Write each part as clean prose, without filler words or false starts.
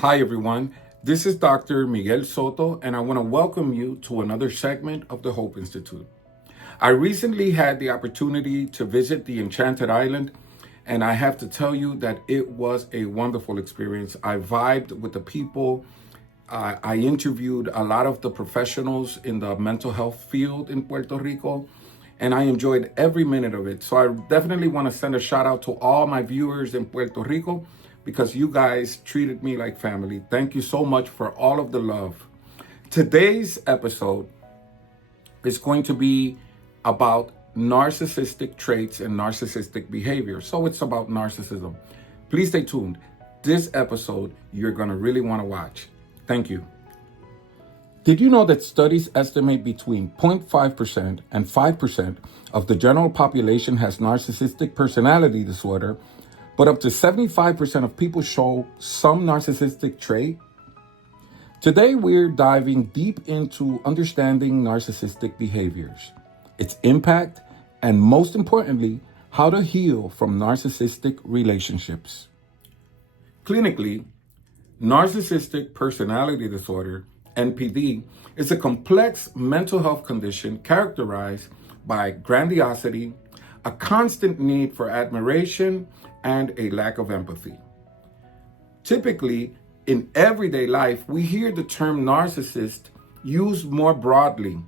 Hi, everyone. This is Dr. Miguel Soto, and I want to welcome you to another segment of the H.O.P.E Institute. I recently had the opportunity to visit the Enchanted Island, and I have to tell you that it was a wonderful experience. I vibed with the people. I interviewed a lot of the professionals in the mental health field in Puerto Rico, and I enjoyed every minute of it. So I definitely want to send a shout out to all my viewers in Puerto Rico because you guys treated me like family. Thank you so much for all of the love. Today's episode is going to be about narcissistic traits and narcissistic behavior. So it's about narcissism. Please stay tuned. This episode you're going to really want to watch. Thank you. Did you know that studies estimate between 0.5% and 5% of the general population has narcissistic personality disorder, but up to 75% of people show some narcissistic trait? Today, we're diving deep into understanding narcissistic behaviors, its impact, and most importantly, how to heal from narcissistic relationships. Clinically, narcissistic personality disorder, NPD, is a complex mental health condition characterized by grandiosity, a constant need for admiration, and a lack of empathy. Typically, in everyday life, we hear the term narcissist used more broadly.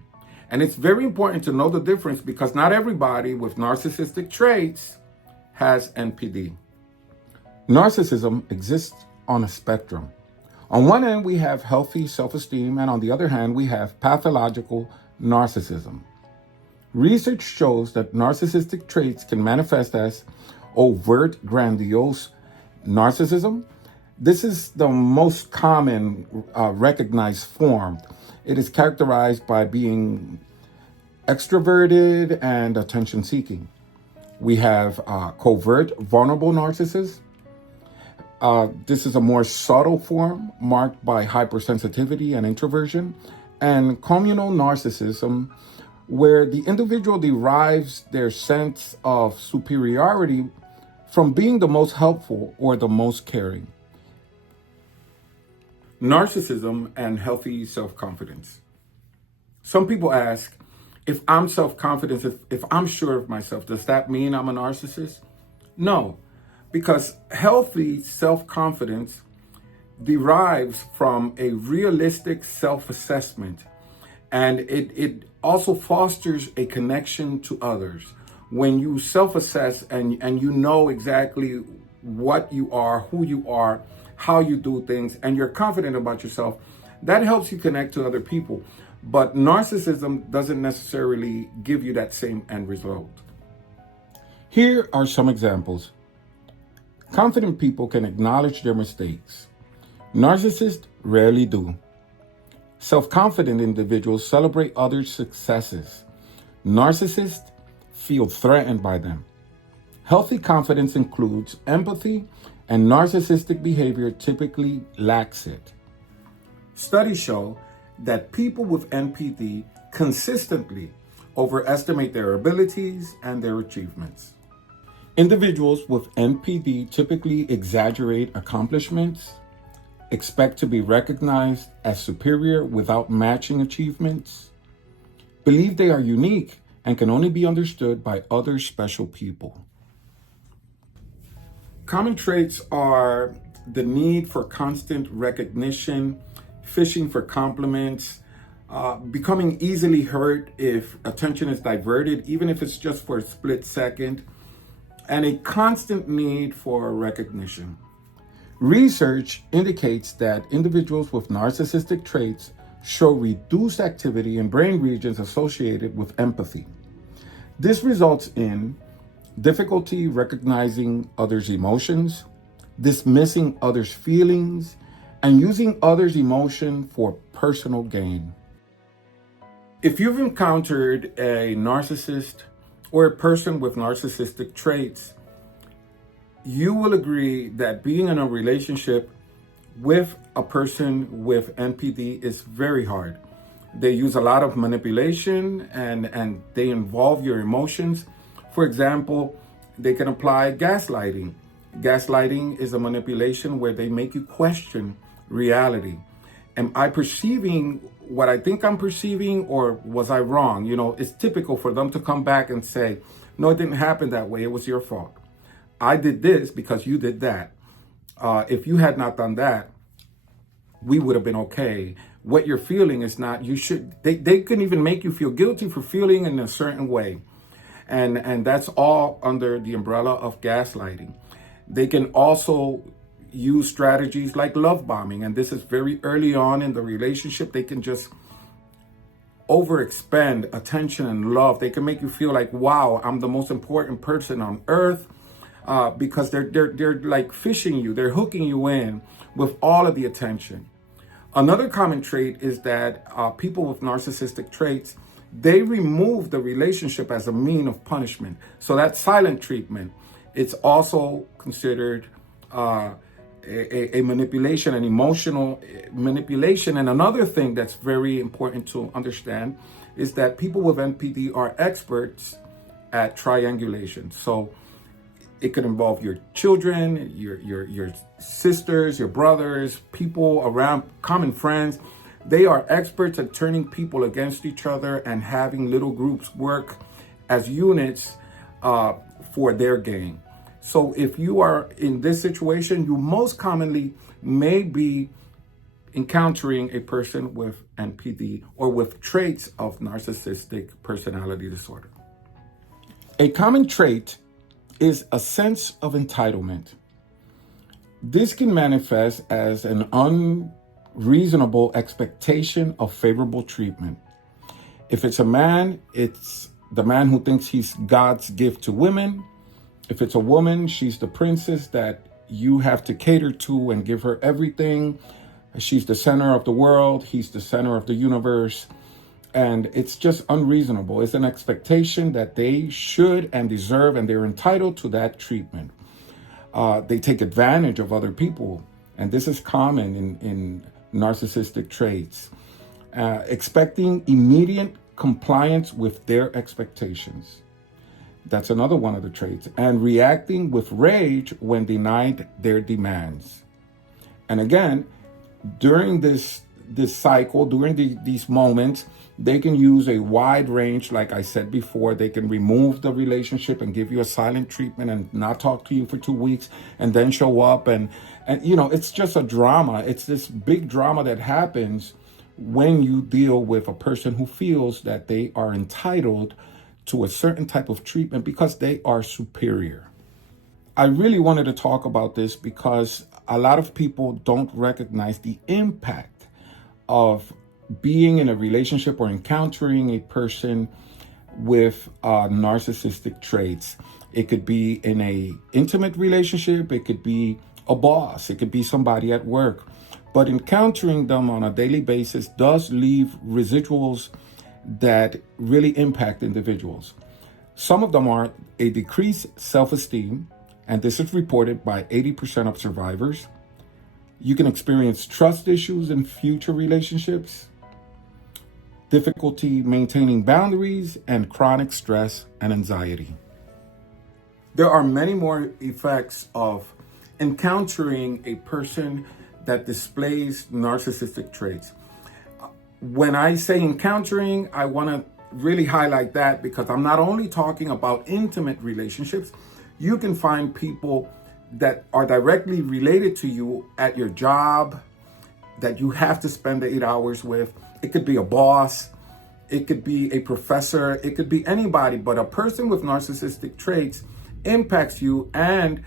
And it's very important to know the difference because not everybody with narcissistic traits has NPD. Narcissism exists on a spectrum. On one end, we have healthy self-esteem, and on the other hand, we have pathological narcissism. Research shows that narcissistic traits can manifest as overt, grandiose narcissism. This is the most common recognized form. It is characterized by being extroverted and attention-seeking. We have covert, vulnerable narcissists. This is a more subtle form marked by hypersensitivity and introversion, and communal narcissism, where the individual derives their sense of superiority from being the most helpful or the most caring. Narcissism and healthy self-confidence. Some people ask, if I'm self-confident, if I'm sure of myself, does that mean I'm a narcissist? No, because healthy self-confidence derives from a realistic self-assessment, and it also fosters a connection to others. When you self-assess and you know exactly what you are, who you are, how you do things, and you're confident about yourself, that helps you connect to other people. But narcissism doesn't necessarily give you that same end result. Here are some examples. Confident people can acknowledge their mistakes. Narcissists rarely do. Self-confident individuals celebrate others' successes. Narcissists feel threatened by them. Healthy confidence includes empathy, and narcissistic behavior typically lacks it. Studies show that people with NPD consistently overestimate their abilities and their achievements. Individuals with NPD typically exaggerate accomplishments, expect to be recognized as superior without matching achievements, believe they are unique and can only be understood by other special people. Common traits are the need for constant recognition, fishing for compliments, becoming easily hurt if attention is diverted, even if it's just for a split second, and a constant need for recognition. Research indicates that individuals with narcissistic traits show reduced activity in brain regions associated with empathy. This results in difficulty recognizing others' emotions, dismissing others' feelings, and using others' emotion for personal gain. If you've encountered a narcissist or a person with narcissistic traits, you will agree that being in a relationship with a person with NPD is very hard. They use a lot of manipulation and they involve your emotions. For example, they can apply gaslighting. Gaslighting is a manipulation where they make you question reality. Am I perceiving what I think I'm perceiving, or was I wrong? It's typical for them to come back and say, no, it didn't happen that way. It was your fault. I did this because you did that. If you had not done that, we would have been okay. What you're feeling is not, they can even make you feel guilty for feeling in a certain way. And that's all under the umbrella of gaslighting. They can also use strategies like love bombing. And this is very early on in the relationship. They can just overexpend attention and love. They can make you feel like, wow, I'm the most important person on earth, because they're like fishing you. They're hooking you in with all of the attention. Another common trait is that people with narcissistic traits, they remove the relationship as a mean of punishment. So that silent treatment, it's also considered a manipulation, an emotional manipulation. And another thing that's very important to understand is that people with NPD are experts at triangulation. So it could involve your children, your sisters, your brothers, people around, common friends. They are experts at turning people against each other and having little groups work as units for their gain. So if you are in this situation, you most commonly may be encountering a person with NPD or with traits of narcissistic personality disorder. A common trait is a sense of entitlement. This can manifest as an unreasonable expectation of favorable treatment. If it's a man, it's the man who thinks he's God's gift to women. If it's a woman, she's the princess that you have to cater to and give her everything. She's the center of the world. He's the center of the universe. And it's just unreasonable. It's an expectation that they should and deserve, and they're entitled to that treatment. They take advantage of other people. And this is common in narcissistic traits. Expecting immediate compliance with their expectations. That's another one of the traits. And reacting with rage when denied their demands. And again, during this cycle, during these moments, they can use a wide range. Like I said before, they can remove the relationship and give you a silent treatment and not talk to you for 2 weeks and then show up. And it's just a drama. It's this big drama that happens when you deal with a person who feels that they are entitled to a certain type of treatment because they are superior. I really wanted to talk about this because a lot of people don't recognize the impact of being in a relationship or encountering a person with narcissistic traits. It could be in a intimate relationship. It could be a boss. It could be somebody at work. But encountering them on a daily basis does leave residuals that really impact individuals. Some of them are a decreased self-esteem, and this is reported by 80% of survivors. You can experience trust issues in future relationships, difficulty maintaining boundaries, and chronic stress and anxiety. There are many more effects of encountering a person that displays narcissistic traits. When I say encountering, I want to really highlight that because I'm not only talking about intimate relationships. You can find people that are directly related to you at your job that you have to spend the 8 hours with. It could be a boss. It could be a professor. It could be anybody. But a person with narcissistic traits impacts you and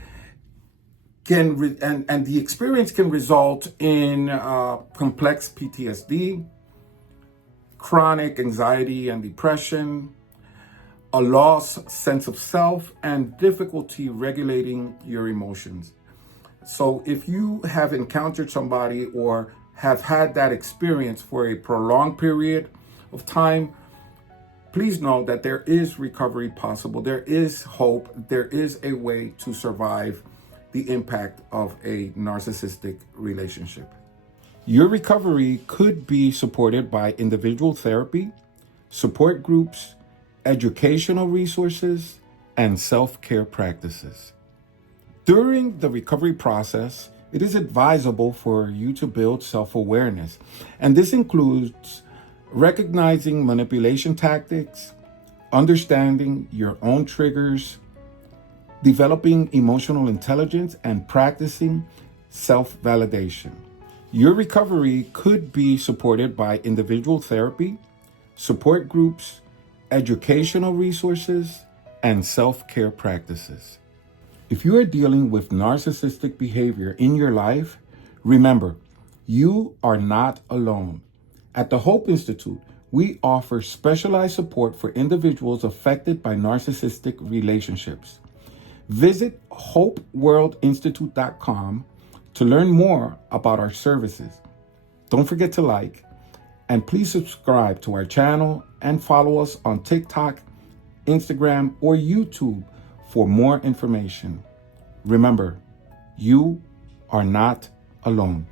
and the experience can result in complex PTSD, chronic anxiety and depression, a lost sense of self, and difficulty regulating your emotions. So if you have encountered somebody or have had that experience for a prolonged period of time, please know that there is recovery possible. There is hope. There is a way to survive the impact of a narcissistic relationship. Your recovery could be supported by individual therapy, support groups, educational resources, and self-care practices. During the recovery process, it is advisable for you to build self-awareness. And this includes recognizing manipulation tactics, understanding your own triggers, developing emotional intelligence, and practicing self-validation. Your recovery could be supported by individual therapy, support groups, educational resources, and self-care practices. If you are dealing with narcissistic behavior in your life, remember, you are not alone. At the Hope Institute, we offer specialized support for individuals affected by narcissistic relationships. Visit hopeworldinstitute.com to learn more about our services. Don't forget to like, and please subscribe to our channel and follow us on TikTok, Instagram, or YouTube for more information. Remember, you are not alone.